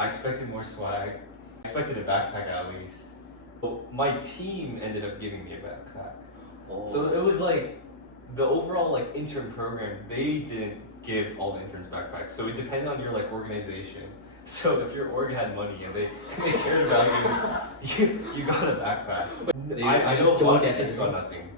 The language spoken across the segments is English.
I expected more swag. I expected a backpack at least. But my team ended up giving me a backpack. Oh. So it was like the overall like intern program, they didn't give all the interns backpacks. So it depended on your like organization. So if your org had money and they cared about you got a backpack. I know a lot of kids got nothing.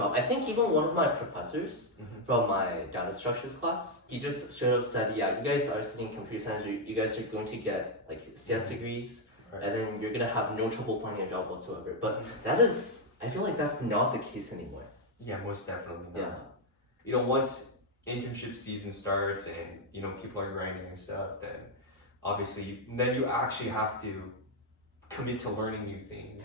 I think even one of my professors from my data structures class, he just straight up said, yeah, you guys are studying computer science, you guys are going to get like CS degrees, Right. and then you're gonna have no trouble finding a job whatsoever. But that is, I feel like that's not the case anymore. Yeah, most definitely not. Yeah. You know, once internship season starts and, you know, people are grinding and stuff, then obviously, then you actually have to commit to learning new things.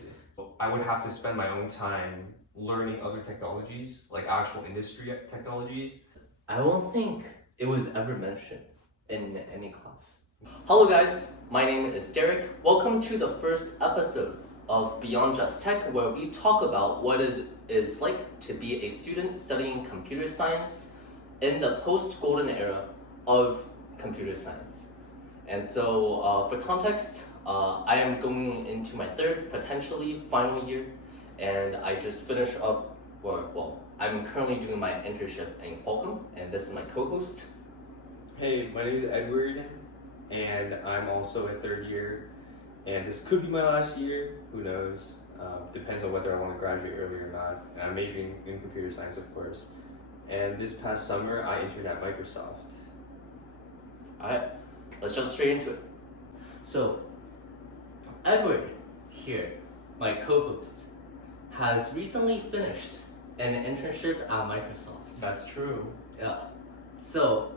I would have to spend my own time learning other technologies, like actual industry technologies. I don't think it was ever mentioned in any class. Hello guys, my name is Derek. Welcome to the first episode of Beyond Just Tech, where we talk about what it is like to be a student studying computer science in the post-golden era of computer science. And so for context, I am going into my third, potentially final year, and I just finished up, I'm currently doing my internship in Qualcomm, and this is my co-host. Hey, my name is Edward, and I'm also a third year, and this could be my last year, who knows, depends on whether I want to graduate early or not, and I'm majoring in computer science, of course, and this past summer, I interned at Microsoft. Alright, let's jump straight into it. So, Edward here, my co-host, has recently finished an internship at Microsoft. That's true. Yeah. So,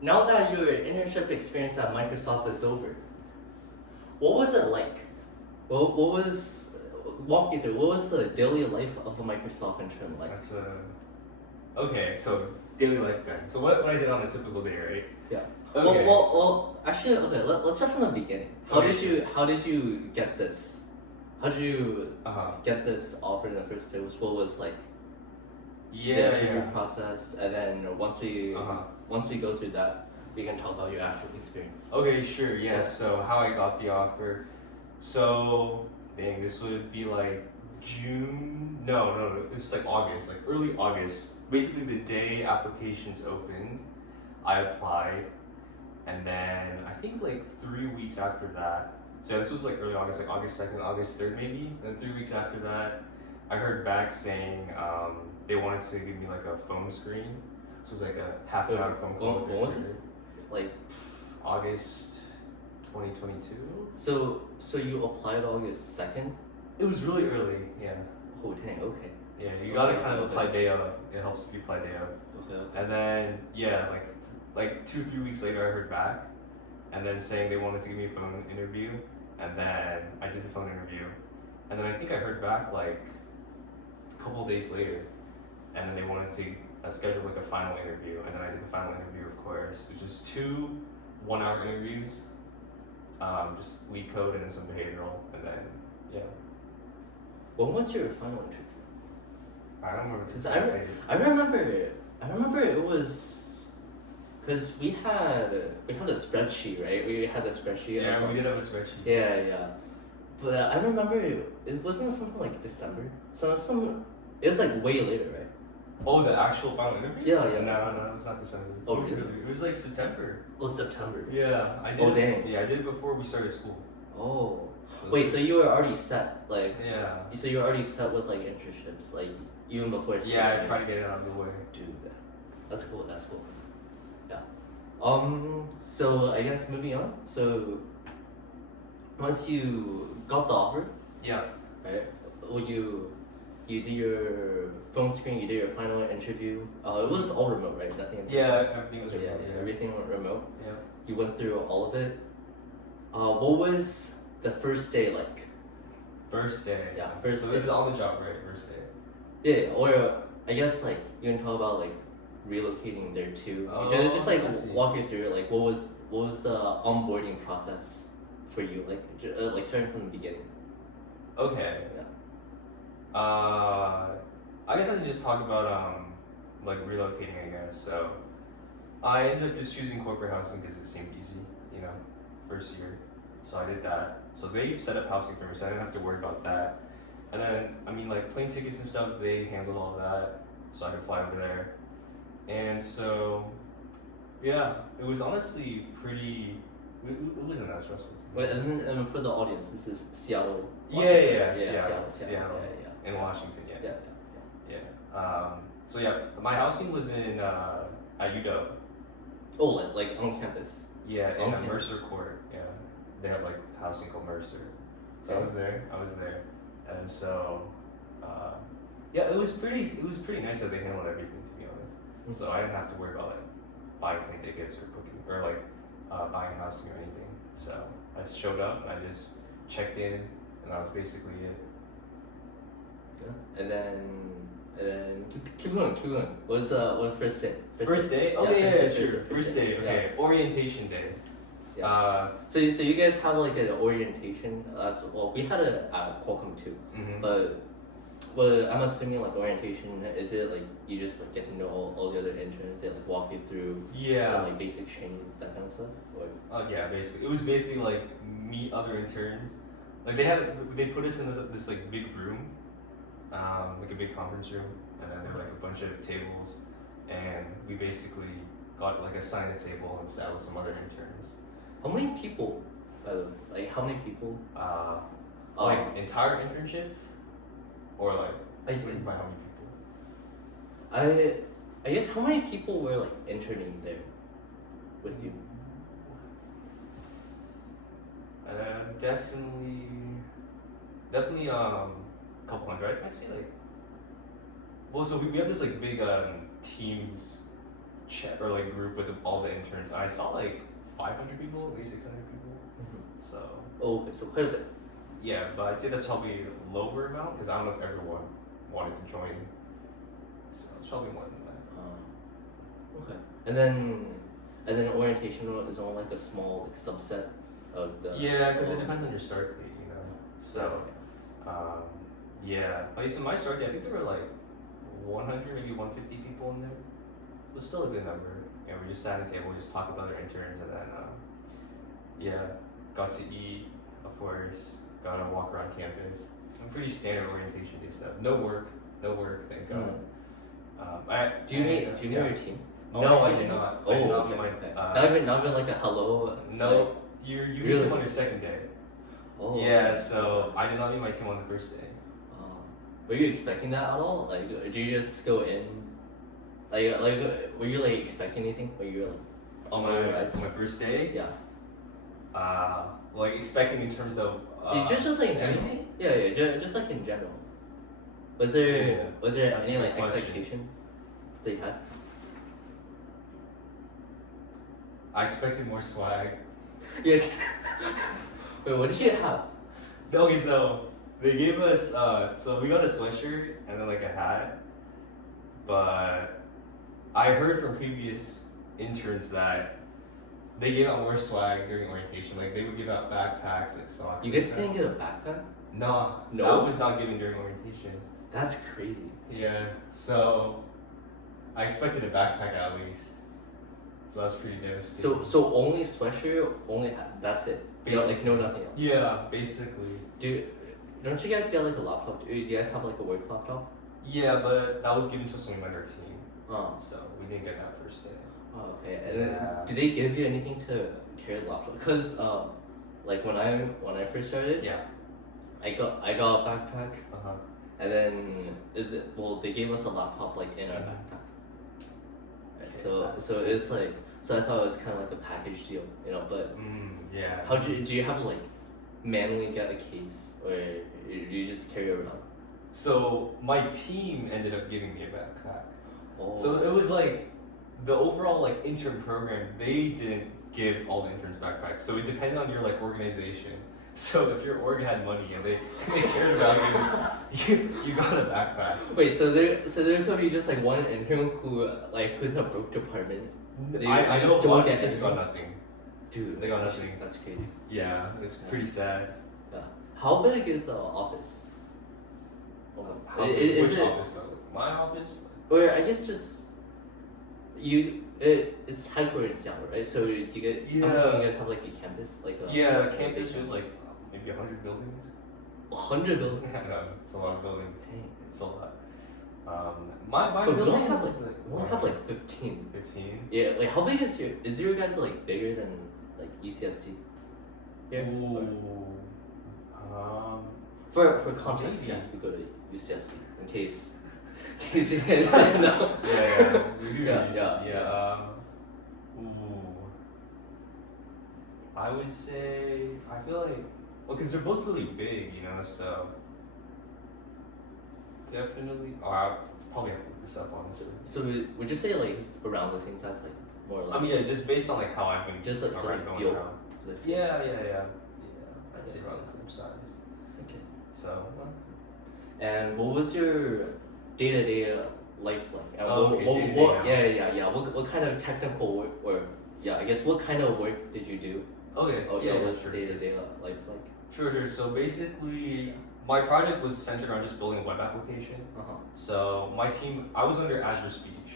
now that your internship experience at Microsoft is over, what was it like? Walk me through, what was the daily life of a Microsoft intern like? Okay, so daily life then. So what I did on a typical day, right? Yeah. Okay. Well, actually, okay, let's start from the beginning. How did you get this? How did you get this offer in the first place? What was like the interview process, and then once we go through that, we can talk about your actual experience. Okay, sure. Yeah. So how I got the offer. So this would be like June. No. It was like August, like early August. Basically, the day applications opened, I applied, and then I think like 3 weeks after that. So this was like early August, like August 2nd, August 3rd maybe. Then 3 weeks after that, I heard back saying they wanted to give me like a phone screen. So it was like a half an hour phone call. When was this? Like August 2022. So you applied August 2nd? It was really early, yeah. Oh dang, okay. Yeah, you gotta kind of apply day of. It helps if you apply day of. Okay. And then yeah, like 2-3 weeks later, I heard back, and then saying they wanted to give me a phone interview, and then I did the phone interview, and then I think I heard back like a couple days later, and then they wanted to schedule like a final interview, and then I did the final interview, of course. It was just 2 one-hour interviews, just lead code and then some behavioral, and then yeah. When was your final interview? I don't remember. Because I remember it was because we had a spreadsheet, right? We had a spreadsheet. Yeah, we did have a spreadsheet. Yeah. But I remember it wasn't something like December. It was like way later, right? Oh, the actual final interview? Yeah. No, it was not December. Oh, it was really? It was like September. Oh, September. Yeah, I did. Oh, dang. Yeah, I did it before we started school. Oh. Wait, so you were already set, like... Yeah. So you were already set with, like, internships, like, even before... Yeah, I tried to get it out of the way. Dude, that's cool. Yeah. So, I guess moving on. So, once you got the offer... Yeah. Right? Well, you did your phone screen, you did your final interview. It was all remote, right? Nothing... Yeah, everything was okay, remote. Yeah, everything went remote. Yeah. You went through all of it. What was the first day like? First day. Yeah, first so day. This is on the job, right? First day. Yeah, or I guess like you can talk about like relocating there too. Oh, just like walk you through like what was the onboarding process for you, like starting from the beginning. Okay. Yeah. I guess I can just talk about like relocating, I guess. So I ended up just choosing corporate housing because it seemed easy, you know. first year, so I did that. So they set up housing for me, so I didn't have to worry about that. And then I mean like plane tickets and stuff, they handled all that, so I could fly over there. And so yeah, it was honestly pretty. It wasn't that stressful. Wait, and for the audience, this is Seattle. Yeah, Seattle. Seattle. Yeah. In Washington, yeah. Yeah. So yeah, my housing was in at UW. Oh, like on campus. Yeah, in Okay. Mercer Court. Yeah, they have like housing called Mercer. So I was there, and so yeah, it was pretty nice that they handled everything, to be honest. So I didn't have to worry about like buying plane tickets or booking or like buying housing or anything. So I just showed up, I just checked in, and that was basically it. Yeah. And then keep going. What's first day? First day? Yeah, Okay, first day, sure. First day, okay. Yeah. Orientation day. Yeah. So you guys have like an orientation as well. We had it at Qualcomm too, Mhm. but I'm assuming like orientation, is it like you just like get to know all the other interns, they like walk you through Yeah. some like basic trainings, that kind of stuff? Or Yeah, basically. It was basically like meet other interns. Like they put us in this like big room, like a big conference room, and then there were like a bunch of tables, and we basically got like assigned a table and sat with some other interns. how many people? By the way, like how many people? Like entire internship, or like Like by how many people? I guess how many people were like interning there with you? Definitely a couple hundred. I'd say like. Well, so we have this like big teams chat or like group with all the interns. I saw like 500 people, maybe 600 people. So Oh, okay, so quite a bit. yeah, but I'd say that's probably a lower amount because I don't know if everyone wanted to join. So it's probably more than that. Okay. And then orientation is only like a small like, subset of the. Yeah, because it depends on your start date, you know. So yeah, like so my start date, I think there were like 100, maybe 150 people in there. It was still a good number. Yeah, we just sat at a table, we just talked with other interns, and then yeah, got to eat, of course, got to walk around campus. Pretty standard orientation day stuff. No work, thank God. Do you meet your team? No, I did not. Oh, I did not okay, meet my. okay. Not even like a hello. No, Like, you really? meet them on your second day. oh. Yeah, so I did not meet my team on the first day. Were you expecting that at all? Like, do you just go in? Like, were you like expecting anything? Were you like? On my first day, Yeah. like expecting in terms of just like in general. anything. Yeah. Just like in general. Was there That's any a like good question. expectation that you had? I expected more swag. Yeah. Wait, what did you have? Okay, so they gave us so we got a sweatshirt and then like a hat, but I heard from previous interns that they gave out more swag during orientation. Like they would give out backpacks, like socks. You guys didn't get a backpack? No, No? that was not given during orientation. That's crazy. Yeah, so I expected a backpack at least. So that's pretty devastating. So only sweatshirt, only hat. That's it. No, like no nothing else. Yeah, basically. Don't you guys get like a laptop? Do you guys have like a work laptop? Yeah, but that was given to us when we met our team, Oh. so we didn't get that first day. Oh, okay. And then, Yeah. do they give you anything to carry the laptop? Because like when I first started, Yeah. I got a backpack, Uh-huh. and then they gave us a laptop like in our backpack. Right, so it's like I thought it was kind of like a package deal, you know. But Yeah. how do you have to like manually get a case, or do you just carry it around? So my team ended up giving me a backpack. Oh. So it was like the overall like intern program. They didn't give all the interns backpacks, so it depended on your like organization. So if your org had money and they cared about you got a backpack. Wait, so there could be just like one intern who's in a broke department. I know just a lot don't of get interns got anything. nothing. Dude, They got nothing. That's crazy. Yeah, it's pretty sad. Yeah. How big is the office? Which Is it? office though? My office? Or I guess just it's headquartered in Seattle, right? So do you get? I'm Yeah. assuming you guys have like the campus, like a Yeah, a campus big with like maybe 100 buildings. 100 buildings. I know, it's a lot of buildings. Dang. It's a lot. My But we building only have like is like we only have like 15. 15. Yeah, like how big is your guys like bigger than like ECST? Here? Ooh. For context, Maybe. yes, we go to UCSC in case you guys don't know. Yeah, we do Yeah, use yeah, this, ooh. I would say, I feel like, well, because they're both really big, you know, so definitely, I'll probably have to look this up, honestly. So would you say like it's around the same size, like more or less? I mean, yeah, just based on like how I've been Just like around feel. going around. Does it feel- Yeah, I'd say around the same size. Okay. So, And what was your day-to-day life like? And Okay, day-to-day what, now. yeah. What kind of technical work, or yeah, I guess what kind of work did you do? okay, Oh yeah, what's sure. day-to-day life like? Sure. So basically, my project was centered on just building a web application. Uh-huh. So my team, I was under Azure Speech.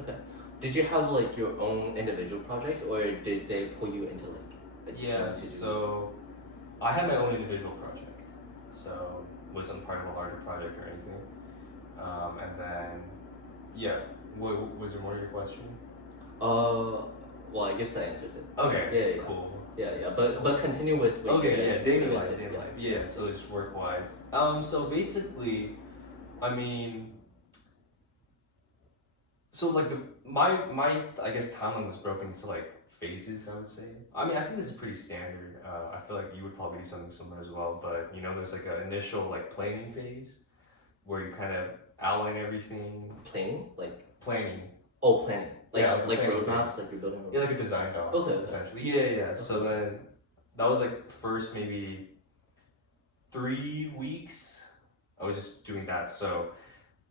Okay. Did you have like your own individual project, or did they pull you into like a team Yeah, to do? so I had my own individual project. So wasn't part of a larger project or anything. And then, yeah, what was there more to your question? Well, I guess that answers it. Okay, Yeah. cool. Yeah. But continue with what you Okay, guys, yeah, daily you guys life, did, daily life. Yeah, so just work wise. So basically, I mean, so like my I guess timeline was broken into like phases, I would say. I mean, I think this is pretty standard. I feel like you would probably do something similar as well, but you know, there's like an initial like planning phase where you kind of outline everything. Planning, like Planning. planning, like Yeah, like planning roadmaps, like you're building. Yeah, like a design doc. Okay. Essentially. Yeah. So then that was like first maybe 3 weeks. I was just doing that. So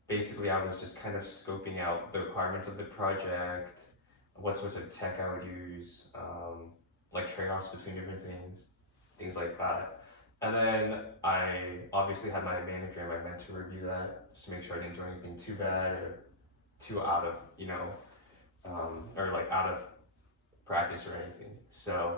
basically, I was just kind of scoping out the requirements of the project, what sorts of tech I would use, like trade-offs between different things like that. And then I obviously had my manager and my mentor review that just to make sure I didn't do anything too bad or too out of, or like out of practice or anything. So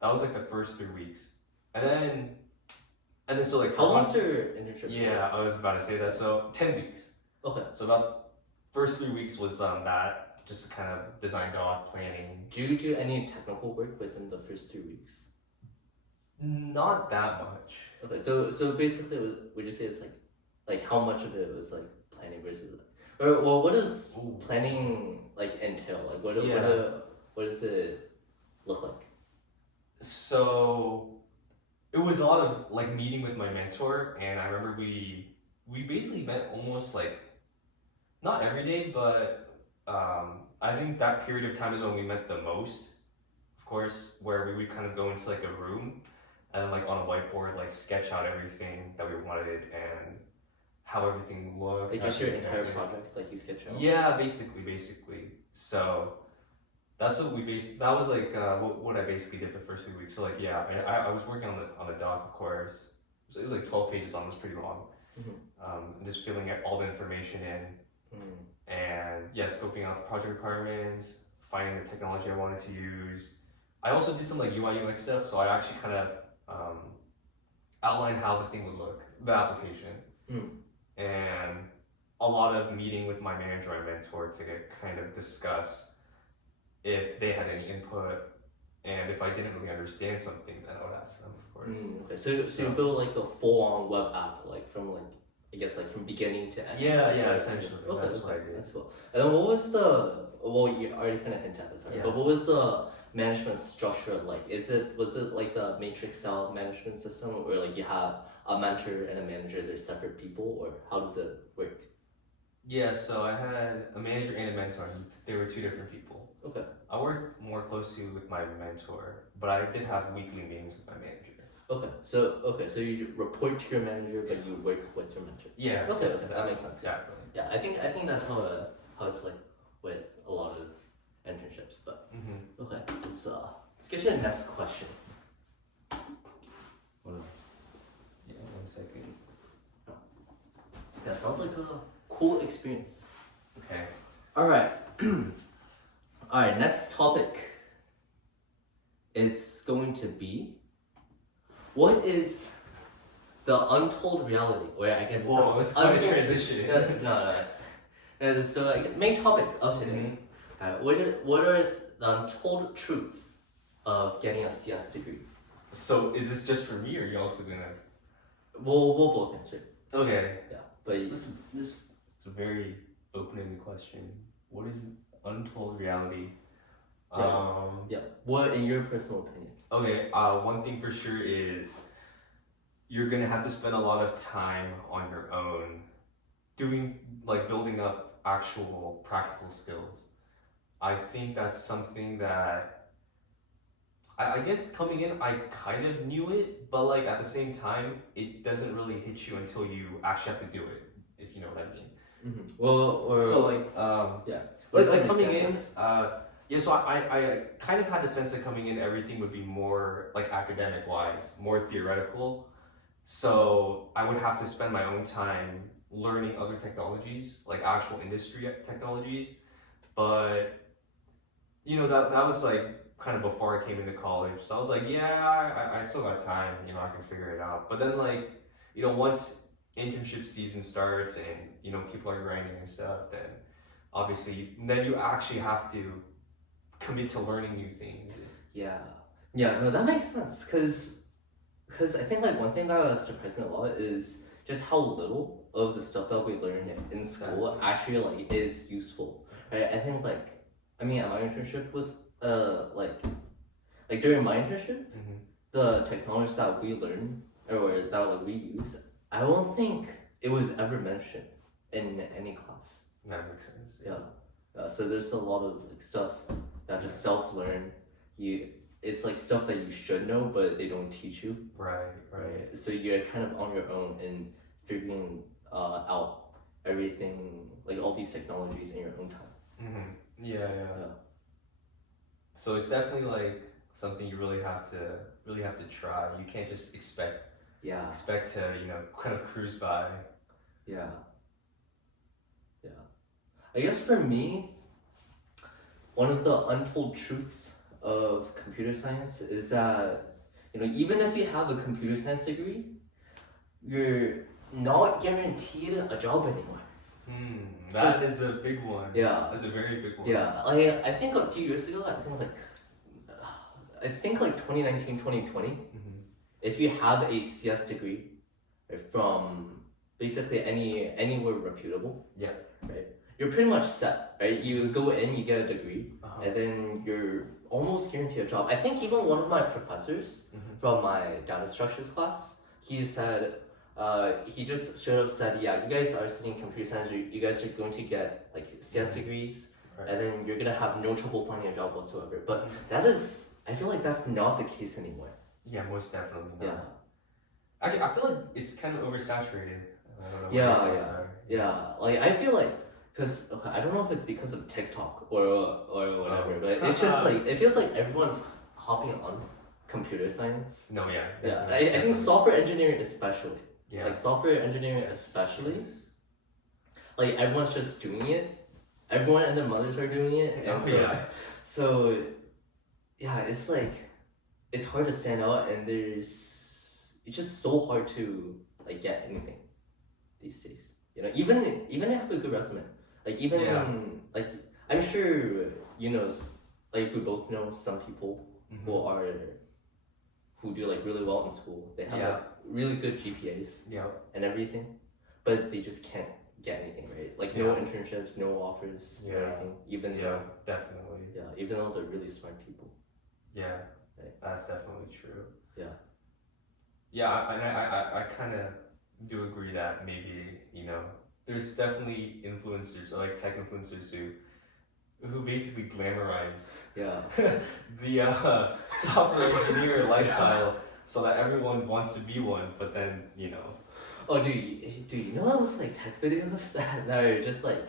that was like the first 3 weeks. And then so like How long's your internship? yeah, I was about to say that. So 10 weeks. Okay. So about first 3 weeks was that, just kind of design doc planning. Do you do any technical work within the first 3 weeks? Not that much. Okay, so basically, would you say it's like how much of it was like planning versus, or well, what does Ooh. planning like entail? Like what does it look like? So it was a lot of like meeting with my mentor, and I remember we basically met almost like not every day, but I think that period of time is when we met the most. Of course, where we would kind of go into like a room and then like on a whiteboard like sketch out everything that we wanted and how everything looked. Like how just your everything entire acted. project, like you sketch out. Yeah, basically. So that's what that was like what I basically did for the first 2 weeks. So like yeah, I was working on the doc, of course. So it was like 12 pages long, it was pretty long. And just filling out all the information in. And yeah, scoping out the project requirements, finding the technology I wanted to use. I also did some like UI UX stuff, so I actually kind of outlined how the thing would look, the application. And a lot of meeting with my manager and mentor to kind of discuss if they had any input, and if I didn't really understand something, then I would ask them, of course. Okay, so you built like a full-on web app, like from like I guess like from beginning to end. Yeah, essentially. Okay, That's what I did. That's cool. And then what was you already kind of hinted at this, Yeah. but what was the management structure like? Was it like the matrix style management system, or like you have a mentor and a manager, they're separate people, or how does it work? Yeah, so I had a manager and a mentor. They were two different people. Okay. I worked more closely with my mentor, but I did have weekly meetings with my manager. So you report to your manager, but you work with your mentor. Yeah. Okay, exactly. that makes sense. Exactly. Yeah, I think that's how it's like with a lot of internships. But okay, let's get to the next question. Yeah, 1 second. That sounds like a cool experience. Okay. All right. Alright, next topic. It's going to be, what is the untold reality? Or I guess Whoa, let's kind of transition. no. So like, main topic of today. What are the untold truths of getting a CS degree? So is this just for me, or are you also gonna? We'll both answer. Okay. Yeah, but This is a very open-ended question. What is untold reality? Yeah. What, in your personal opinion? Okay. One thing for sure is you're gonna have to spend a lot of time on your own, building up actual practical skills. I think that's something that I guess coming in, I kind of knew it, but like at the same time, it doesn't really hit you until you actually have to do it, if you know what I mean. Mm-hmm. Well, so like coming in, so I kind of had the sense that coming in, everything would be more like academic wise, more theoretical. So I would have to spend my own time learning other technologies, like actual industry technologies. But that was like kind of before I came into college. So I was like, yeah, I still got time, I can figure it out. But then once internship season starts and people are grinding and stuff, then obviously then you actually have to commit to learning new things. Yeah, no, that makes sense, because I think like one thing that surprised me a lot is just how little of the stuff that we learn in school actually like is useful, right? I think at my internship with during my internship, the technology that we learn or that we use, I don't think it was ever mentioned in any class. That makes sense. Yeah. So there's a lot of stuff that just self-learn. It's like stuff that you should know, but they don't teach you. Right. So you're kind of on your own in figuring out everything, like all these technologies in your own time. Yeah. So it's definitely like something you really have to try. You can't just expect to kind of cruise by. Yeah. I guess for me, one of the untold truths of computer science is that even if you have a computer science degree, you're not guaranteed a job anymore. That is a big one. Yeah. That's a very big one. Yeah. I think a few years ago, I think 2019, 2020, if you have a CS degree from basically anywhere reputable, right, you're pretty much set, right? You go in, you get a degree, and then you're almost guaranteed a job. I think even one of my professors from my data structures class, he said, he just straight up said, yeah, you guys are studying computer science, you guys are going to get like CS degrees, and then you're gonna have no trouble finding a job whatsoever. But I feel like that's not the case anymore. Yeah, most definitely not. Yeah. Actually, I feel like it's kind of oversaturated. I don't know what Yeah. your thoughts are. Yeah. Like I feel like, because I don't know if it's because of TikTok or whatever, but it's just like it feels like everyone's hopping on computer science. No, yeah. Yeah, I think software engineering especially. Yeah. Like software engineering especially. Like everyone's just doing it. Everyone and their mothers are doing it, and so it's like it's hard to stand out, and it's just so hard to like get anything these days. Even if you have a good resume, like I'm sure like we both know some people who do like really well in school. They have like really good GPAs and everything, but they just can't get anything, right? Like no internships, no offers, or anything. Even definitely. Yeah, even though they're really smart people. Yeah, right. That's definitely true. Yeah. Yeah, I kind of do agree that maybe there's definitely influencers or like tech influencers who basically glamorize the software engineer lifestyle so that everyone wants to be one, but then Oh, do you know those like tech videos that are just like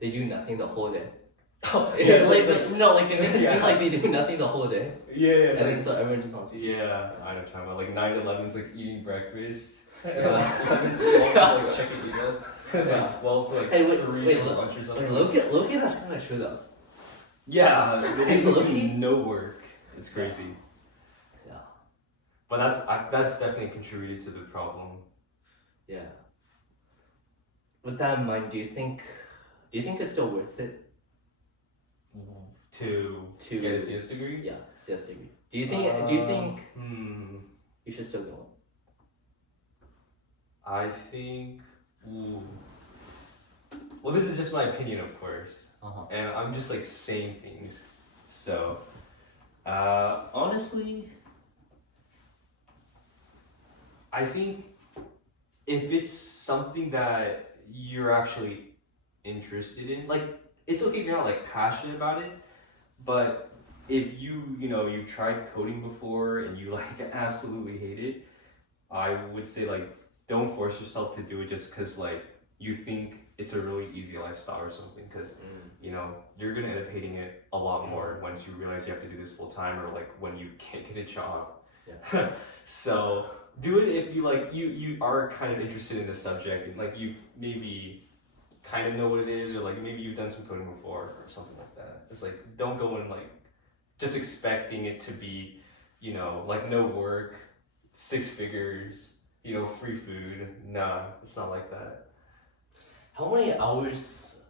they do nothing the whole day? Oh, they make it seem like they do nothing the whole day. Yeah. I think so. Everyone just wants to. Yeah, I know. Talking about like 9-11's like eating breakfast, and like 11 to 12 like checking emails, and like 12 to like 3 is lunch or something. Loki, that's kind of true though. Yeah, they It's do low-key? no work. It's crazy. Yeah. But that's definitely contributed to the problem. Yeah. With that in mind, do you think it's still worth it To to get a CS degree? Yeah, CS degree? Do you think you should still go? I think. Ooh. Well, this is just my opinion, of course, and I'm just like saying things. So, honestly, I think if it's something that you're actually interested in, like it's okay if you're not like passionate about it, but if you tried coding before and you like absolutely hate it, I would say like don't force yourself to do it just because like you think it's a really easy lifestyle or something, because you're gonna end up hating it a lot more once you realize you have to do this full time, or like when you can't get a job. Yeah. So do it if you are kind of interested in the subject and like you've maybe kind of know what it is, or like maybe you've done some coding before or something like that. It's like don't go in like just expecting it to be like no work, 6 figures, free food. Nah, it's not like that. How many hours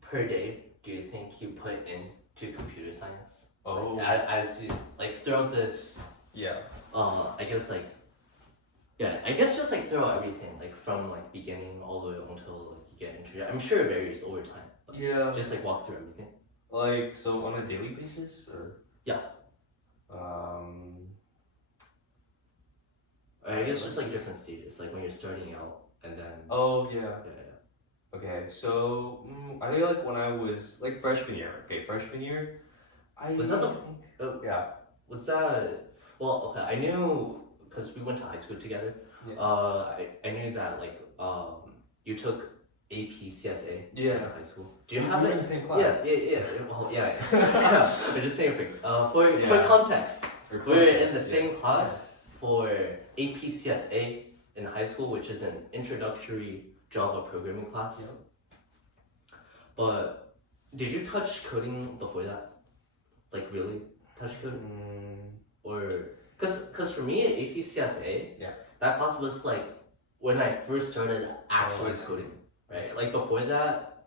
per day do you think you put into computer science? Oh. Like, as you like throughout this, Yeah. I guess like, yeah, I guess just like throughout everything, like from like beginning all the way until like you get into it. I'm sure it varies over time. But Yeah. just like walk through everything. Like, so on a daily basis, or? Yeah. I guess just like different stages, like when you're starting out and then. Oh, yeah. Yeah. Okay, so I think like when I was like freshman year. Okay, freshman year. Was that the? Yeah. Was that? Well, okay. I knew because we went to high school together. Yeah. I knew that like you took AP CSA Yeah. in high school. Do you We have were it? in the same class. Yes. Yeah. Well, yeah. Yeah. But just saying for context, we were in the same class for AP CSA in high school, which is an introductory Java programming class. Yep. But did you touch coding before that? Like really touch coding? Or because for me AP CSA, that class was like when I first started actually coding, right? Like before that,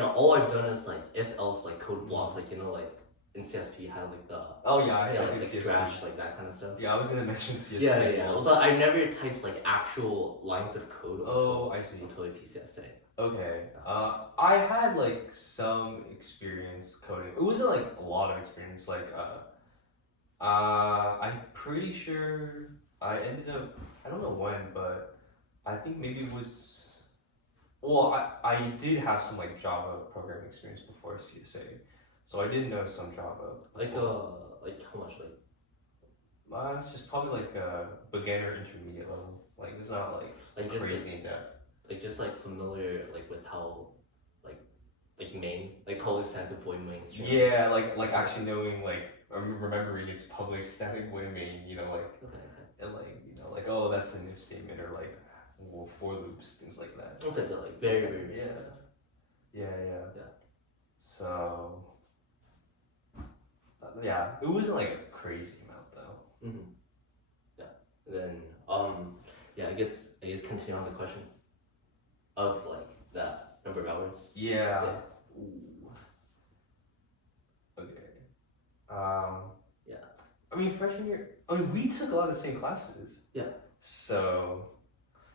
all I've done is like if else like code blocks, like like in CSP had like the like scratch, like that kind of stuff. Yeah, I was gonna mention CSP. Yeah. But I never typed like actual lines of code. I see. Until AP CSA. Okay. I had like some experience coding. It wasn't like a lot of experience. Like, I'm pretty sure I ended up. I don't know when, but I think maybe it was. Well, I did have some like Java programming experience before CSA, so I did know some Java. Before. Like how much It's just probably like a beginner intermediate level. Like it's not like crazy in depth. Like just like familiar like with how like main like public static void main. Yeah, like actually knowing like remembering its public static void main. Like and like oh that's an if statement, or like for loops, things like that. Okay, so like very basic stuff. Yeah. So yeah, it wasn't like a crazy amount though. Mm-hmm. Yeah. And then I guess continue on the question of like that number of hours. Yeah. Ooh. Okay. Yeah. I mean freshman year. I mean we took a lot of the same classes. Yeah. So.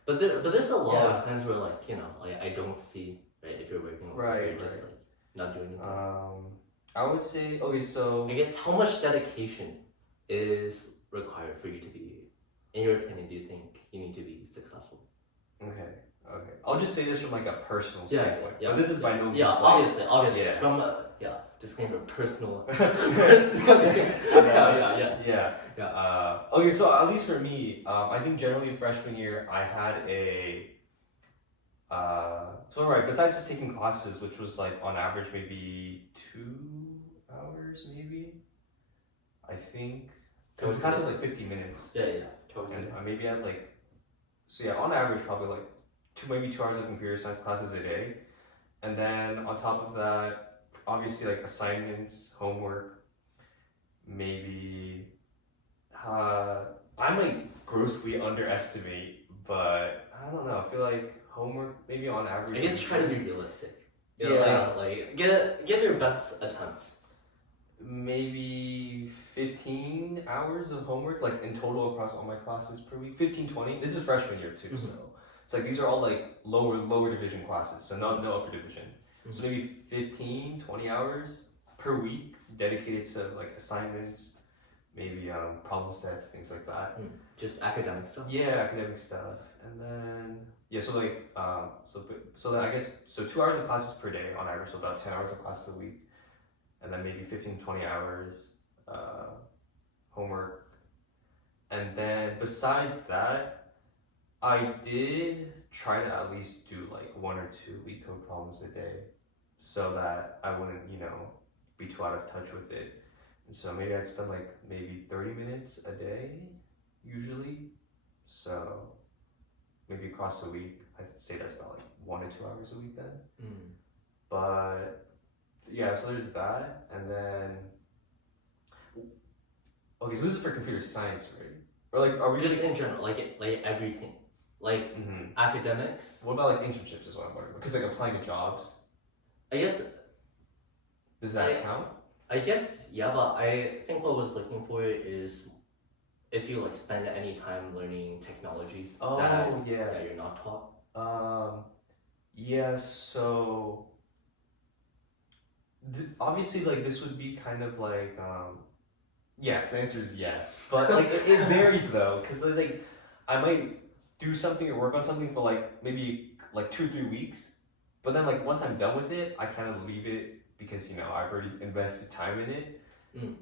But there's a lot of times where like like I don't see right if you're working or if you're just like not doing anything. I would say so. I guess how much dedication is required for you to be, in your opinion, do you think you need to be successful? Okay. I'll just say this from like a personal standpoint. Yeah. But this is by no means. Yeah, like, obviously. Yeah. From disclaimer, personal. Yeah. Okay, so at least for me, I think generally freshman year I had a. Besides just taking classes, which was like on average maybe 2 hours, maybe. I think. Because the class was like 50 minutes. Yeah. Totally. And I maybe had like. So yeah, on average probably like maybe 2 hours of computer science classes a day, and then on top of that, obviously like assignments, homework, maybe I might grossly underestimate, but I don't know. I feel like homework maybe on average. I guess try to be realistic. Yeah. Like give your best attempt. Maybe 15 hours of homework, like in total across all my classes per week. 15, 20. This is freshman year too, so it's like these are all like lower division classes, so no upper division. So maybe 15, 20 hours per week dedicated to like assignments, maybe problem sets, things like that. Just academic stuff. Yeah, academic stuff, and then so like so then I guess so 2 hours of classes per day on average, so about 10 hours of class per week, and then maybe 15, 20 hours homework, and then besides that, I did try to at least do like 1 or 2 lead code problems a day, so that I wouldn't be too out of touch with it. And so maybe I'd spend like maybe 30 minutes a day usually. So maybe across the week, I'd say that's about like 1 to 2 hours a week then. But yeah, so there's that, and then okay, so this is for computer science, right? Or like, are we just in general, like everything, like academics? What about like internships is what I'm wondering, because like applying to jobs. I guess. Does that count? I guess yeah, but I think what I was looking for is if you like spend any time learning technologies that you're not taught. Yeah, so obviously like this would be kind of like yes, the answer is yes, but like it varies though, because like I might do something or work on something for like maybe like 2 or 3 weeks, but then like once I'm done with it, I kind of leave it because I've already invested time in it.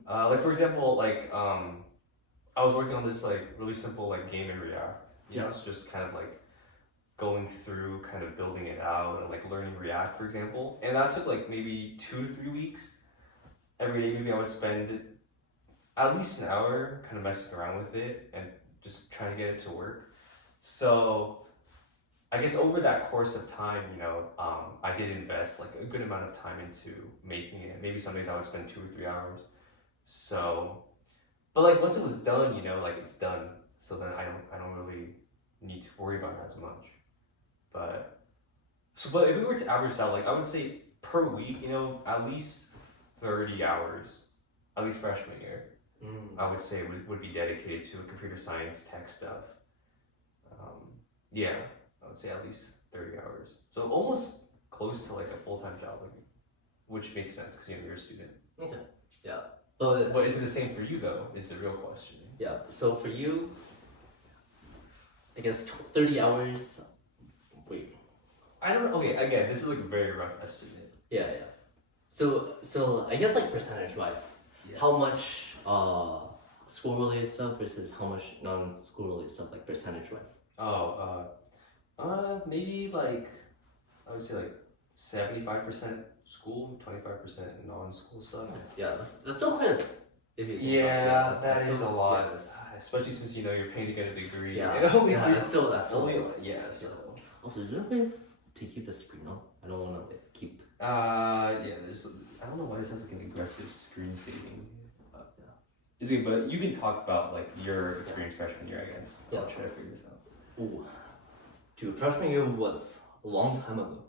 Like for example, like I was working on this like really simple like game in React. It's just kind of like going through kind of building it out and like learning React, for example, and that took like maybe 2 to 3 weeks. Every day maybe I would spend at least an hour kind of messing around with it and just trying to get it to work. So I guess over that course of time, I did invest like a good amount of time into making it. Maybe some days I would spend 2 or 3 hours. So, but like once it was done, like it's done. So then I don't really need to worry about it as much. But if we were to average out, like I would say per week, at least 30 hours, at least freshman year, I would say would be dedicated to computer science tech stuff. Yeah. I would say at least 30 hours. So almost close to like a full-time job, which makes sense because you're a student. Okay. Yeah. But is it the same for you though? Is the real question. Yeah. So for you, I guess 30 hours. Wait. I don't know. Okay. Again, this is like a very rough estimate. Yeah. So I guess like percentage wise, how much school related stuff versus how much non-school related stuff, like percentage wise? Maybe like I would say like 75% school, 25% non-school stuff. Yeah, that's still quite a bit. Yeah, that is a lot. Especially since you're paying to get a degree. Yeah, that's still only, yeah. So also, is there a way to keep the screen on? I don't want to keep. I don't know why this has like an aggressive screen saving. Is it? But you can talk about like your experience freshman year, I guess. Yeah, I'll try to figure this out. Ooh. Dude, freshman year was a long time ago.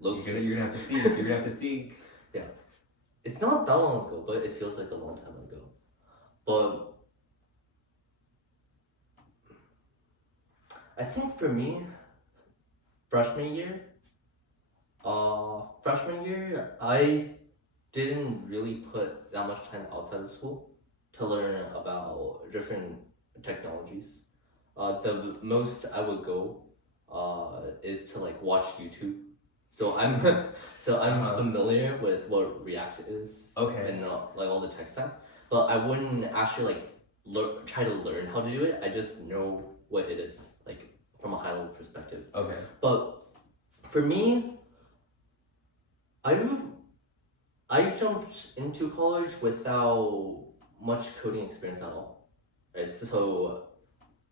You're gonna have to think. You're gonna have to think. Yeah. It's not that long ago, but it feels like a long time ago. But I think for me, freshman year, I didn't really put that much time outside of school to learn about different technologies. The most I would go is to like watch YouTube. So I'm familiar with what React is. Okay. And like all the tech stack, but I wouldn't actually like try to learn how to do it. I just know what it is, like from a high level perspective. Okay. But for me, I jumped into college without much coding experience at all. Right. So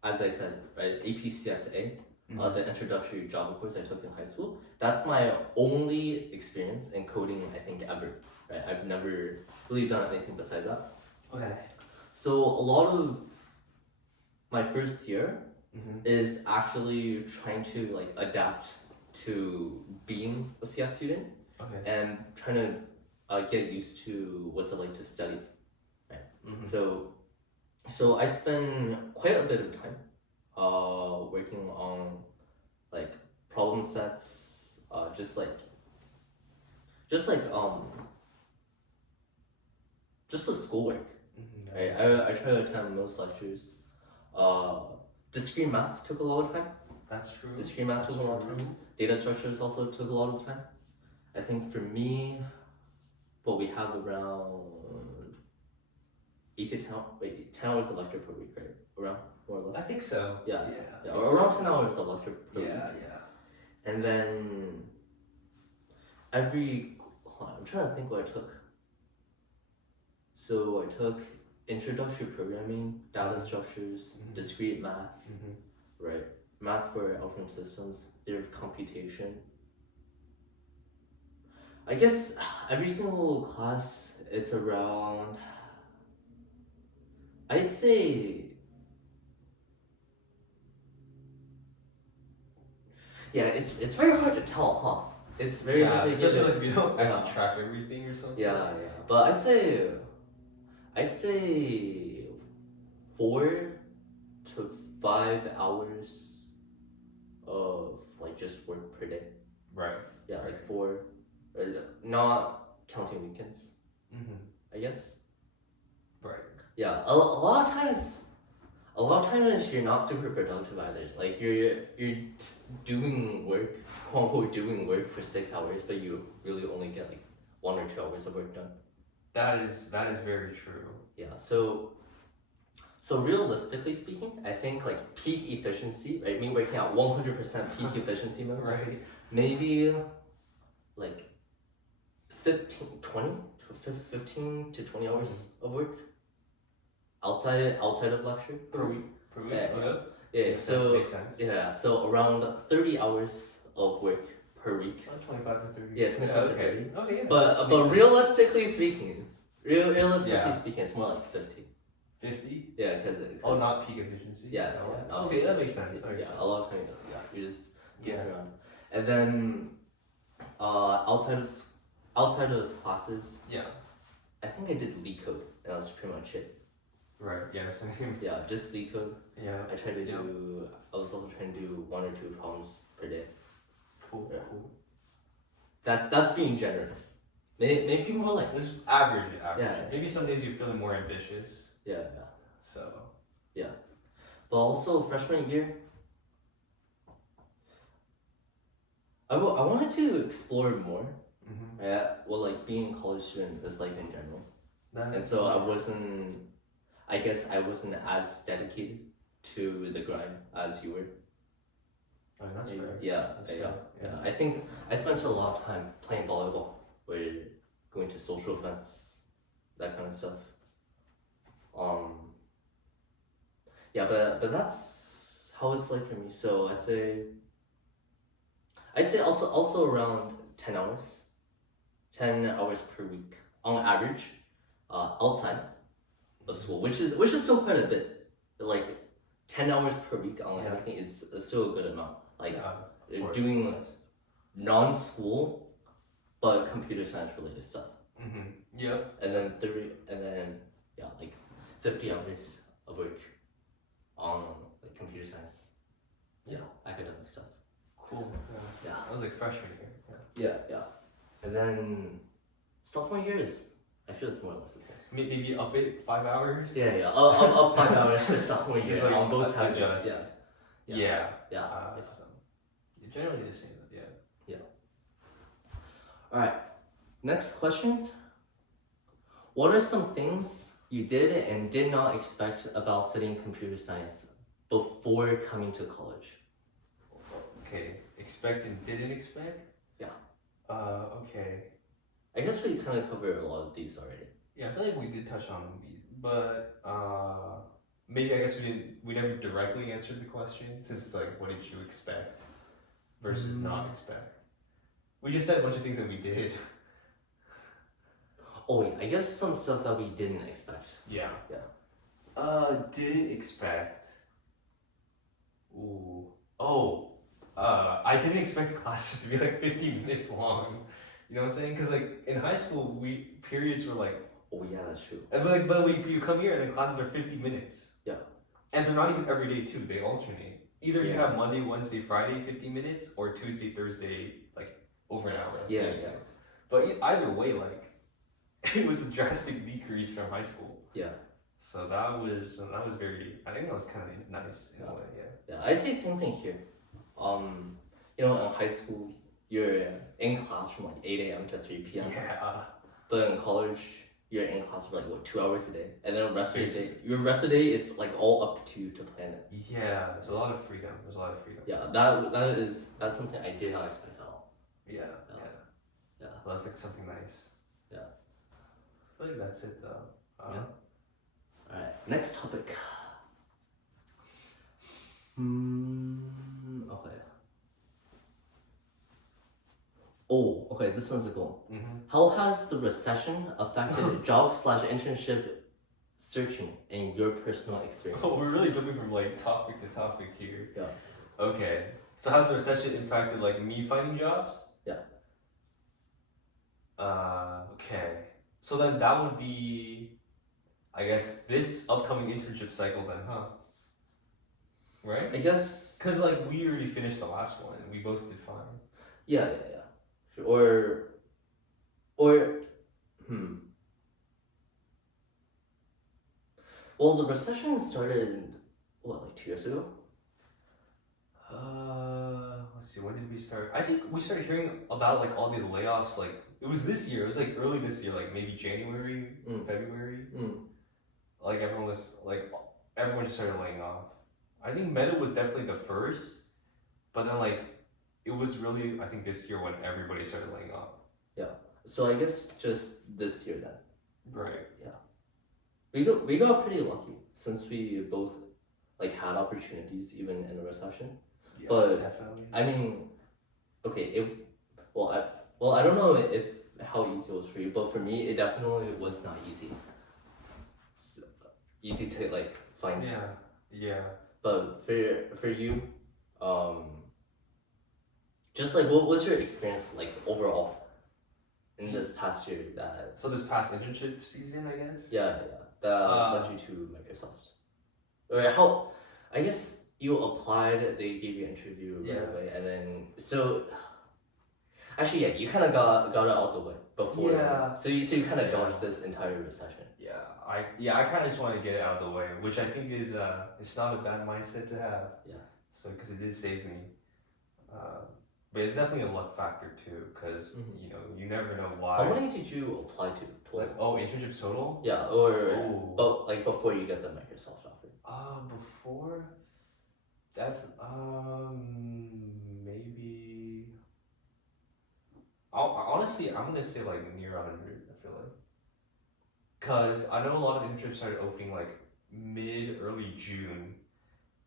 as I said, right, APCSA, the introductory Java course I took in high school. That's my only experience in coding, I think, ever. Right? I've never really done anything besides that. Okay. So a lot of my first year is actually trying to like adapt to being a CS student Okay. and trying to get used to what's it like to study. Right. So I spend quite a bit of time working on like problem sets, just with schoolwork. Right? I try to attend most lectures. Discrete math took a lot of time. That's true. Discrete math took a lot of time. Data structures also took a lot of time. I think for me, what we have around 8 to 10 hours of lecture per week, right? Around, more or less. I think so. Yeah. Yeah. Or around 10 hours of lecture per week. Yeah. And then I'm trying to think what I took. So I took introductory programming, data structures, discrete math, right? Math for algorithm systems, theory of computation. I guess every single class, it's around, I'd say, yeah, it's very hard to tell, huh? It's very hard to especially like we don't actually track everything or something. Yeah. But I'd say 4 to 5 hours of like just work per day. Right. Yeah, like 4, not counting weekends. I guess. Right. Yeah, a lot of times you're not super productive either. It's like you're doing work, quote unquote, doing work for 6 hours, but you really only get like 1 or 2 hours of work done. That is very true. Yeah. So realistically speaking, I think like peak efficiency, right? Me working at 100% peak efficiency mode, Right. maybe like 15 to 20 hours of work outside of lecture Per week. Yeah. Makes sense. Yeah, so around 30 hours of work per week. 25 to 30. Yeah, 25 to 30. Okay. Yeah. But realistically speaking, it's more like 50. 50. Yeah, because not peak efficiency. Yeah. Okay, that makes sense. A lot of time. Yeah, you just get around, and then outside of classes. Yeah. I think I did lead code, and that was pretty much it. Right. Yeah. Same. Yeah, just lead code. Yeah. I tried to do. I was also trying to do 1 or 2 problems per day. Cool. Yeah. Cool. That's being generous. Maybe more like. It's average. Yeah. Maybe some days you're feeling more ambitious. Yeah. So. Yeah, but also freshman year, I wanted to explore more. What like being a college student is like in general, and so I guess I wasn't as dedicated to the grind as you were. I mean, that's fair. Yeah, That's fair. I think I spent a lot of time playing volleyball, or going to social events, that kind of stuff. Yeah, but that's how it's like for me. So I'd say also around 10 hours. 10 hours per week on average, outside of school, which is still quite a bit. Like 10 hours per week on anything is still a good amount. Like doing non-school but computer science related stuff. Yeah. And then like 50 hours of work on like computer science. Yeah, academic stuff. Cool. Yeah. That was like freshman year. Yeah. And then sophomore year I feel it's more or less the same. Maybe up it 5 hours. Yeah. Up 5 hours for sophomore year It's like on both categories. adjust. Yeah. So generally the same. Yeah. All right. Next question. What are some things you did and did not expect about studying computer science before coming to college? Okay. Expect and didn't expect? Yeah. Okay. I guess we kind of covered a lot of these already. Yeah, I feel like we did touch on them, but maybe I guess we never directly answered the question since it's like what did you expect versus not expect. We just said a bunch of things that we did. Oh yeah, I guess some stuff that we didn't expect. Yeah. Didn't expect. Ooh. Oh. I didn't expect classes to be like 15 minutes long. You know what I'm saying? Because like in high school, periods were like. Oh yeah, that's true. You come here and then classes are 50 minutes. Yeah. And they're not even every day too. They alternate. Either you Yeah. have Monday, Wednesday, Friday 50 minutes, or Tuesday, Thursday like over an hour. Yeah, 30 yeah. minutes. But either way, like it was a drastic decrease from high school. Yeah. So that was very. I think that was kind of nice in a way. Yeah. Yeah, I'd say same thing here. You know, in high school, you're in class from like 8 a.m. to 3 p.m. Yeah. But in college, you're in class for like what 2 hours a day, and then the rest of the day, your rest of the day is like all up to you to plan it. Yeah. There's a lot of freedom. Yeah, that's something I did not expect at all. Yeah. Yeah. Well, that's like something nice. Yeah. I think that's it though. Yeah. Alright, next topic. Okay. Oh, okay, this one's a good one. How has the recession affected job/internship searching in your personal experience? Oh, we're really jumping from like topic to topic here. Yeah. Okay. So how's the recession impacted like me finding jobs? Yeah. Okay. So then that would be, I guess, this upcoming internship cycle then, huh? Right? I guess. Because like we already finished the last one and we both did fine. Yeah. Well, the recession started, what, like 2 years ago? Let's see, when did we start? I think we started hearing about like all the layoffs, like, it was this year, it was like early this year, like maybe January, February. Like everyone just started laying off. I think Meta was definitely the first, but then like, it was really, I think this year when everybody started laying off. Yeah. So I guess just this year then. Right. Yeah. We got pretty lucky since we both like had opportunities even in a recession. Yeah, but definitely. I mean, okay, I don't know if how easy it was for you, but for me it definitely was not easy. It's easy to like find. Yeah. But for you, just like what was your experience like overall in this past year that? So this past internship season, I guess. Yeah, that led you to Microsoft. Or how? I guess you applied. They gave you an interview right away, and then actually, yeah, you kind of got it out the way before. Yeah. So you kind of dodged this entire recession. I kind of just want to get it out of the way, which I think is it's not a bad mindset to have. Yeah. So because it did save me, but it's definitely a luck factor too, because you know you never know why. How many did you apply to total? Internships total? Yeah, but like before you get the Microsoft offer. Before, maybe. Honestly, I'm gonna say like near 100. I feel like, cause I know a lot of internships started opening like early June,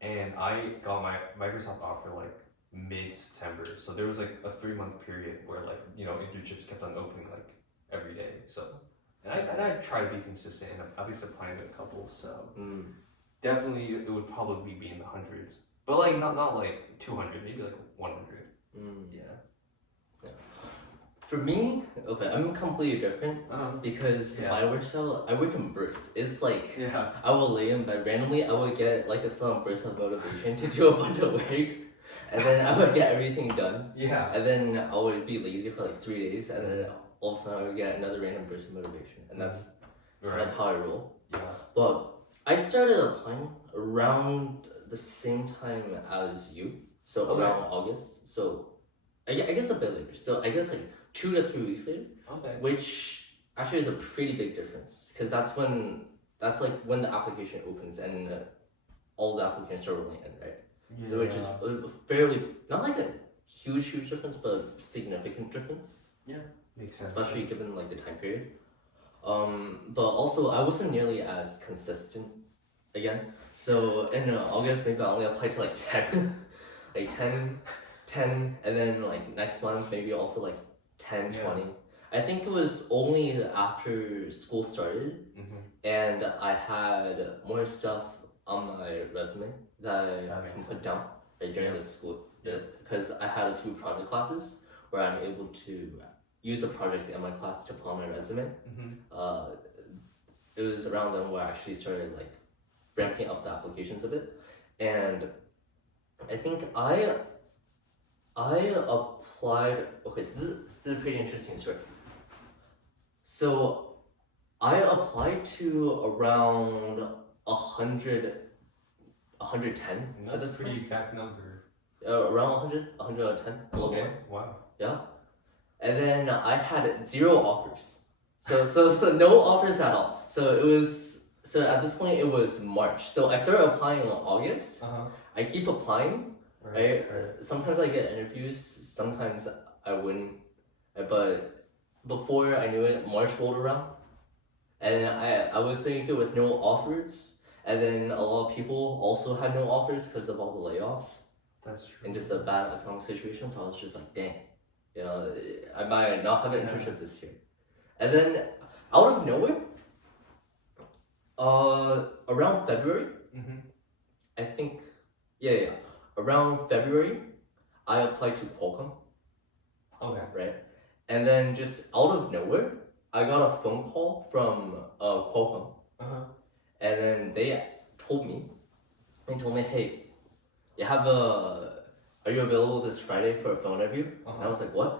and I got my Microsoft offer like mid-September. So there was like a 3-month period where like internships kept on opening like every day. So and I try to be consistent and at least applying to a couple. So definitely it would probably be in the hundreds, but like not like 200, maybe like 100. Yeah. For me, okay, I'm completely different because I work in bursts. It's like I will lay in bed randomly. I would get like a sudden burst of motivation to do a bunch of work, and then I would get everything done. Yeah. And then I would be lazy for like 3 days, and then all of a sudden I would get another random burst of motivation, and that's kind of how I roll. Yeah. But I started applying around the same time as you, so around August. So I guess a bit later. So I guess like 2 to 3 weeks later. Okay. Which actually is a pretty big difference because that's like when the application opens and all the applicants start rolling in, right? Yeah. So which is a fairly not like a huge difference, but a significant difference. Yeah. Makes sense. Especially given like the time period. But also I wasn't nearly as consistent again. So in August, maybe I only applied to like 10, like 10, and then like next month, maybe also like 10, Yeah. 20. I think it was only after school started and I had more stuff on my resume that That I makes can put sense. down like, during Yeah. the school. Yeah. Because I had a few project classes where I'm able to use the projects in my class to put on my resume. It was around then where I actually started like ramping up the applications a bit, and I think I applied. Okay, so this is a pretty interesting story. So I applied to around 100, 110. And that's a pretty exact number. Around 100, 110. Okay. Wow. Yeah. And then I had 0 offers. So no offers at all. So at this point it was March. So I started applying in August. I keep applying. Right. Sometimes I get interviews. Sometimes I wouldn't. But before I knew it, March rolled around, and I was sitting here with no offers. And then a lot of people also had no offers because of all the layoffs. That's true. And just a bad economic situation. So I was just like, dang, you know, I might not have an internship this year. And then out of nowhere, around February, I think, yeah, around February, I applied to Qualcomm. Okay. Right? And then just out of nowhere, I got a phone call from Qualcomm. And then they told me, hey, are you available this Friday for a phone interview? And I was like, what?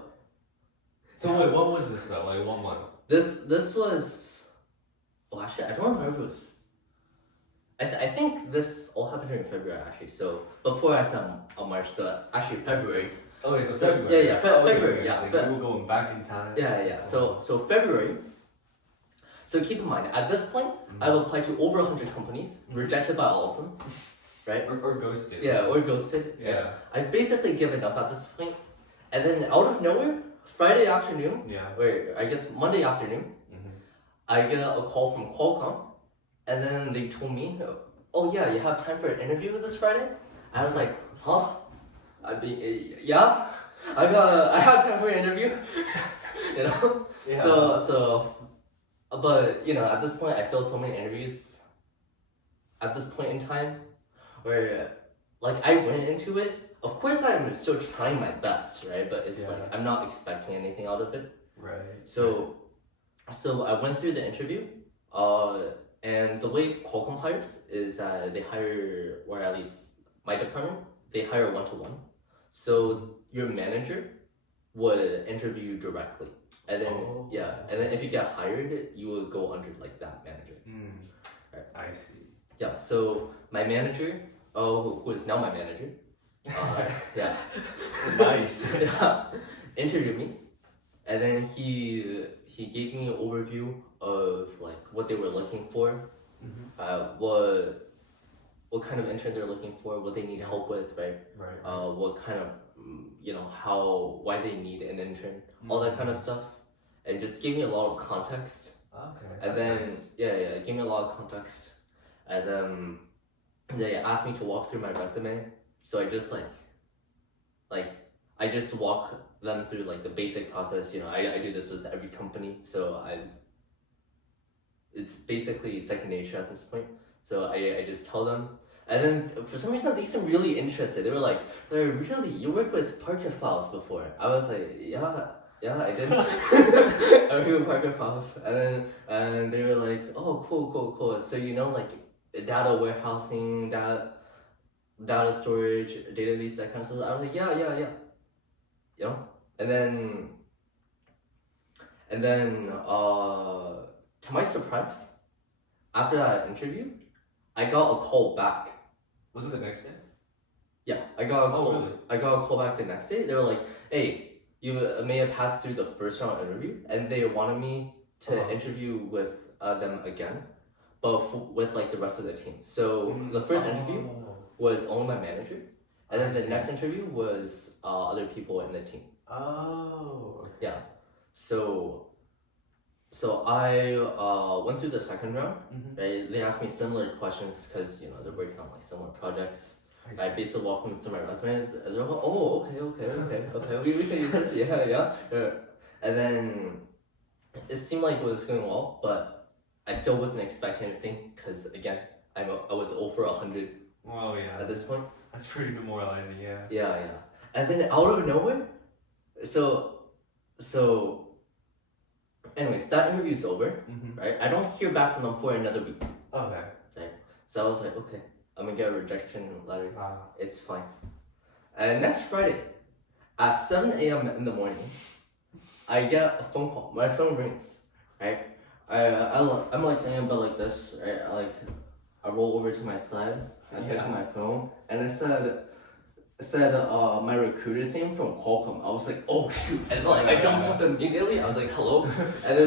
So wait, what was this about? Like 1 month? This was, well actually, I don't remember if it was, I think this all happened during February actually, so before I said on March, so actually February. Okay, so February. Yeah, February, yeah. Like we were going back in time. Yeah. So February. So keep in mind, at this point, I've applied to over 100 companies, rejected by all of them, right? Or ghosted. Yeah, or ghosted. Yeah. I've basically given up at this point. And then out of nowhere, Friday afternoon, or I guess Monday afternoon, I get a call from Qualcomm, and then they told me, oh yeah, you have time for an interview this Friday? I was like, huh? I mean, yeah, I have time for an interview, you know? Yeah. So, but you know, at this point, I feel so many interviews at this point in time where, like, I went into it. Of course, I'm still trying my best, right? But it's like I'm not expecting anything out of it. Right. So I went through the interview, and the way Qualcomm hires is that they hire, or at least my department, they hire 1-to-1. So your manager would interview you directly, and then and then if you get hired, you will go under like that manager. Right. I see. Yeah. So my manager, who is now my manager, Nice. interviewed me, and then he gave me an overview of like what they were looking for, what kind of intern they're looking for, what they need help with, right? What kind of why they need an intern, all that kind of stuff, and just gave me a lot of context. Okay. And then it gave me a lot of context, and then they asked me to walk through my resume. So I just I just walk them through like the basic process. You know, I do this with every company, so it's basically second nature at this point. So I just tell them, and then for some reason they seem really interested. They were like, really, you worked with Parker Files before? I was like, yeah, I did. I worked with Parker Files, and they were like, oh, cool. So you know, like data warehousing, data storage, database, that kind of stuff. I was like, yeah. You know, and then to my surprise, after that interview, I got a call back. Was it the next day? Yeah, I got a call. Really? I got a call back the next day. They were like, hey, you may have passed through the first round interview, and they wanted me to interview with them again, but with like the rest of the team. So the first interview was only my manager, and then the next interview was other people in the team. Oh. Okay. Yeah. So So I went through the second round. Mm-hmm. Right? They asked me similar questions because they're working on like similar projects. I basically walked them through my resume. And they're like, oh, okay. We can use this. Yeah. And then it seemed like it was going well, but I still wasn't expecting anything because again, I was over 100 Well, yeah. at this point. That's pretty demoralizing, yeah. Yeah. And then out of nowhere, so anyways, that interview's over, Mm-hmm. right? I don't hear back from them for another week. Okay. So I was like, okay, I'm gonna get a rejection letter. Wow. It's fine. And next Friday, at 7 a.m. in the morning, I get a phone call. My phone rings, right? I'm like laying in bed like this, right? I roll over to my side, I pick up my phone, and it said my recruiter's name from Qualcomm. I was like, oh shoot! And I jumped up immediately. I was like, hello, and then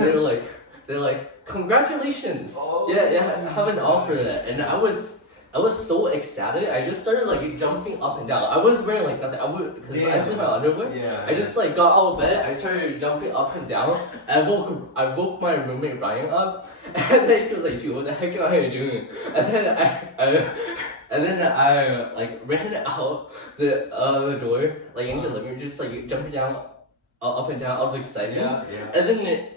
they're like, congratulations! Oh. Yeah, I have an offer. And I was so excited. I just started like jumping up and down. I was wearing like nothing. Because I sleep in my underwear. Yeah. I just like got out of bed. I started jumping up and down. I woke my roommate Ryan up, and then he was like, "Dude, what the heck are you doing?" And then I like ran out the door, like into the living room, just like jumping down, up and down, out of excitement. Yeah. And then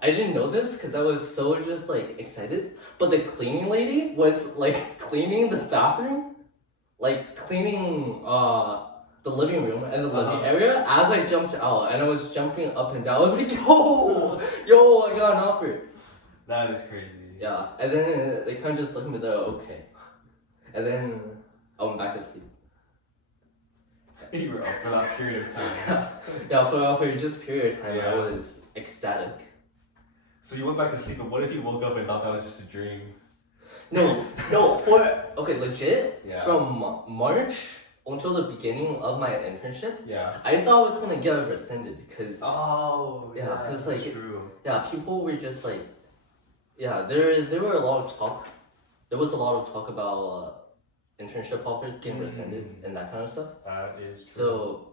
I didn't know this because I was so just like excited. But the cleaning lady was like cleaning the bathroom, like cleaning the living room and the living area as I jumped out, and I was jumping up and down. I was like, yo, I got an offer. That is crazy. Yeah, and then they kind of just looked at me there, okay. And then I went back to sleep. You were up for that period of time. Yeah, for just period of time, Yeah. I was ecstatic. So you went back to sleep, but what if you woke up and thought that was just a dream? No, legit, Yeah. from March until the beginning of my internship, Yeah. I thought I was gonna get rescinded because, Oh, Yeah, 'cause, that's like, true. yeah, people were just like, yeah, there were a lot of talk. There was a lot of talk about internship offers getting rescinded and that kind of stuff. That is true. So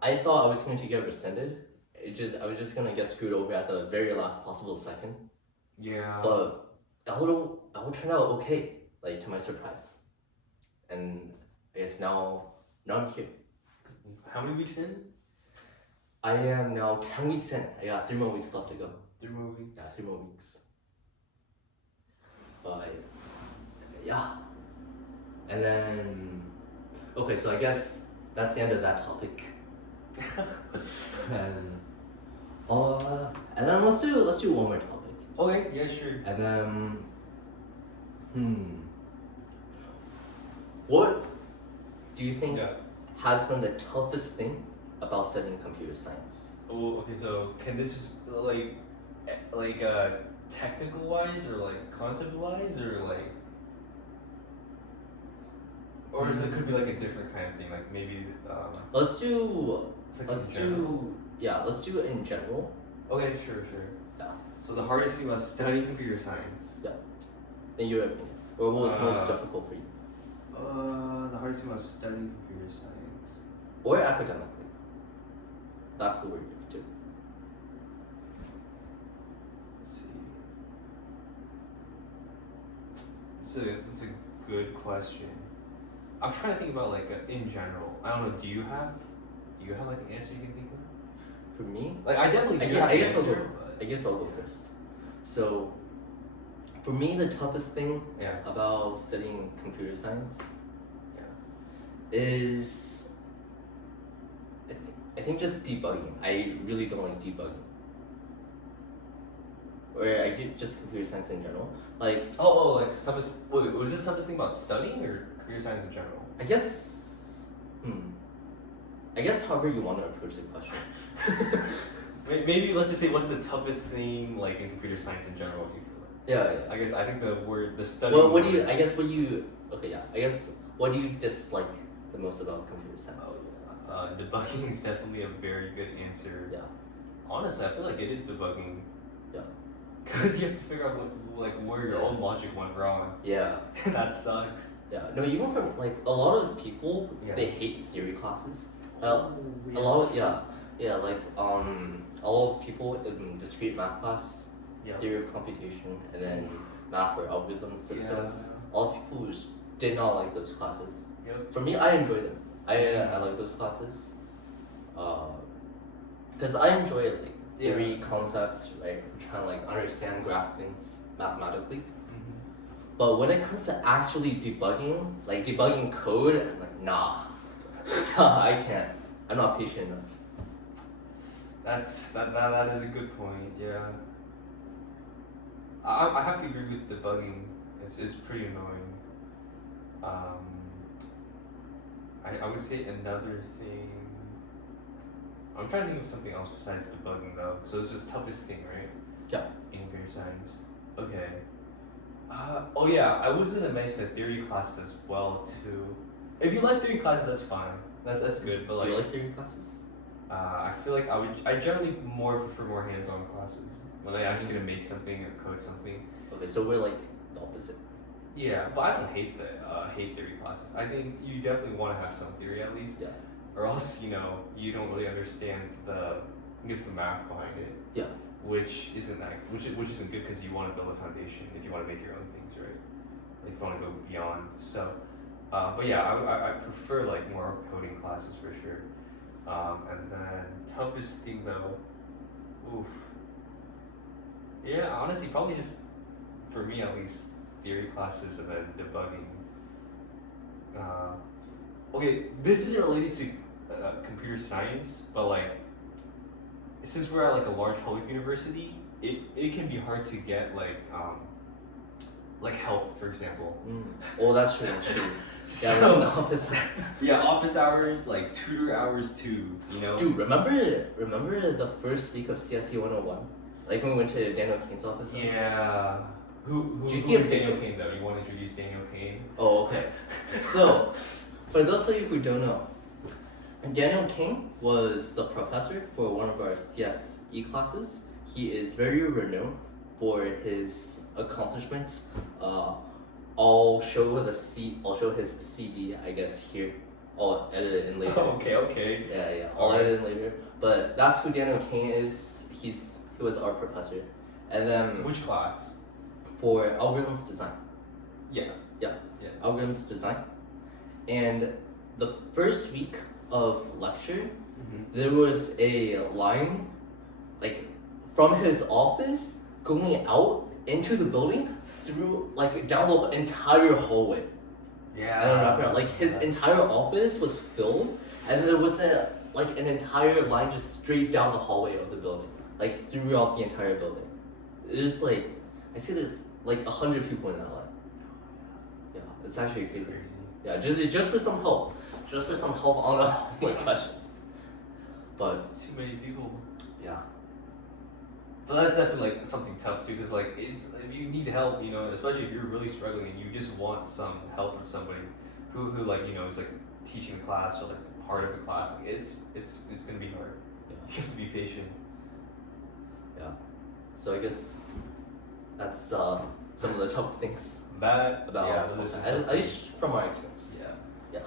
I thought I was going to get rescinded. I was just gonna get screwed over at the very last possible second. Yeah. But I would turn out okay, like to my surprise. And I guess now I'm here. How many weeks in? I am now 10 weeks in. I got 3 more weeks left to go. 3 more weeks. Yeah, 3 more weeks. But yeah. And then okay, so I guess that's the end of that topic. And then let's do one more topic. Okay, yeah, sure. And then what do you think Yeah. has been the toughest thing about studying computer science? Oh, okay, so can this just technical wise or like concept wise or like or is it could be like a different kind of thing, like maybe Let's do it's like let's in general. let's do it in general. Okay, sure. Yeah. So the hardest thing about studying computer science. In your opinion. Or what was most Uh, difficult for you? The hardest thing about studying computer science. Or academically. That could work too. Let's see. It's a good question. I'm trying to think about like in general. I don't know. Do you have like an answer you can think of? For me, Like I definitely do I have an guess I'll answer. go. But I guess I'll go first. So, for me, the toughest thing yeah. about studying computer science Yeah. is I think just debugging. I really don't like debugging. Or I get just computer science in general. Like Like toughest. Wait, was this toughest thing about studying or computer science in general? I guess however you want to approach the question. Maybe let's just say what's the toughest thing like in computer science in general? You feel like? Yeah. I guess I think the study. Well, what do you? I guess what do you dislike the most about computer science? Debugging is definitely a very good answer. Yeah. Honestly, I feel like it is debugging. Yeah. Because you have to figure out where your own logic went wrong. Yeah. That sucks. Yeah. No, even from like a lot of people, Yeah. they hate theory classes. A lot of a lot of people in discrete math class, Yeah. theory of computation, and then math for algorithm systems. A lot of people just did not like those classes. Yep. For me, I enjoyed them. I like those classes. Because I enjoy like theory concepts, right? I'm trying to like understand, grasp things mathematically. But when it comes to actually debugging, like debugging code, I'm like, nah, I can't. I'm not patient enough. That is a good point. Yeah. I have to agree with debugging. It's pretty annoying. I would say another thing. I'm trying to think of something else besides debugging though. So it's just toughest thing, right? Yeah. In computer science. Okay. Oh yeah, I was in a method theory class as well too. If you like theory classes, that's fine. That's good. But Do you like theory classes? I feel like I generally prefer more hands-on classes when I actually gonna make something or code something. Okay, so we're like the opposite. Yeah, but I don't hate theory classes. I think you definitely want to have some theory at least. Yeah. Or else you don't really understand the math behind it. Yeah. Which isn't good because you want to build a foundation if you want to make your own things, right? Like if you want to go beyond. So, but yeah, I prefer like more coding classes for sure. And then toughest thing though, oof. Yeah, honestly, probably just for me at least, theory classes and then debugging. Okay, this isn't related to computer science, but like since we're at like a large public university, it can be hard to get like help, for example. Oh, that's true. That's true. So, in the office. Yeah, office hours, like tutor hours too. Dude, remember the first week of CSE 101? Like when we went to Daniel Kane's office? Yeah. Who Did you see is a Daniel picture? Kane though? You want to introduce Daniel Kane? Oh, okay. So, for those of you who don't know, Daniel King was the professor for one of our CSE classes. He is very renowned for his accomplishments. I'll show his CV, I guess, here. I'll edit it in later. Oh, okay. Yeah. I'll edit it in later. But that's who Daniel King is. He was our professor. And then Which class? for algorithms design. Yeah. Algorithms design. And the first week of lecture, there was a line like from his office going out into the building through like down the entire hallway. Yeah. I don't remember. Like his entire office was filled, and there was an entire line just straight down the hallway of the building, like throughout the entire building. It was like I see there's like 100 people in that line. Yeah, it's actually crazy. Yeah, just for some help. Just for some help on a homework question. But it's too many people. Yeah. But that's definitely like something tough too, because like if you need help, especially if you're really struggling and you just want some help from somebody who like is like teaching the class or like part of the class, like it's gonna be hard. Yeah. You have to be patient. Yeah. So I guess that's some of the tough things That about yeah, those are some tough at least from our experience. Yeah.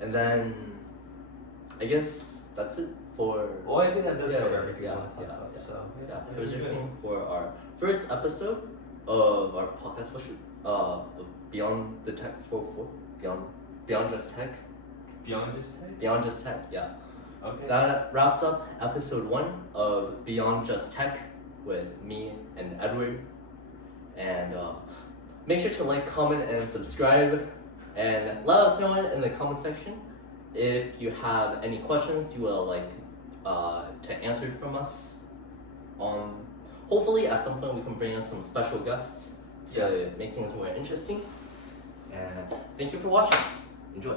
And then I guess that's it for Well, I think that does cover everything yeah, I want to talk yeah, about. yeah. So that was everything for our first episode of our podcast. Of Beyond the Tech 404? Beyond Just Tech? Beyond Just Tech? Beyond Just Tech, yeah. Okay. That wraps up episode 1 of Beyond Just Tech with me and Edward. And make sure to like, comment, and subscribe. And let us know in the comment section if you have any questions you would like to answer from us. Hopefully at some point we can bring in some special guests to make things more interesting. And thank you for watching. Enjoy.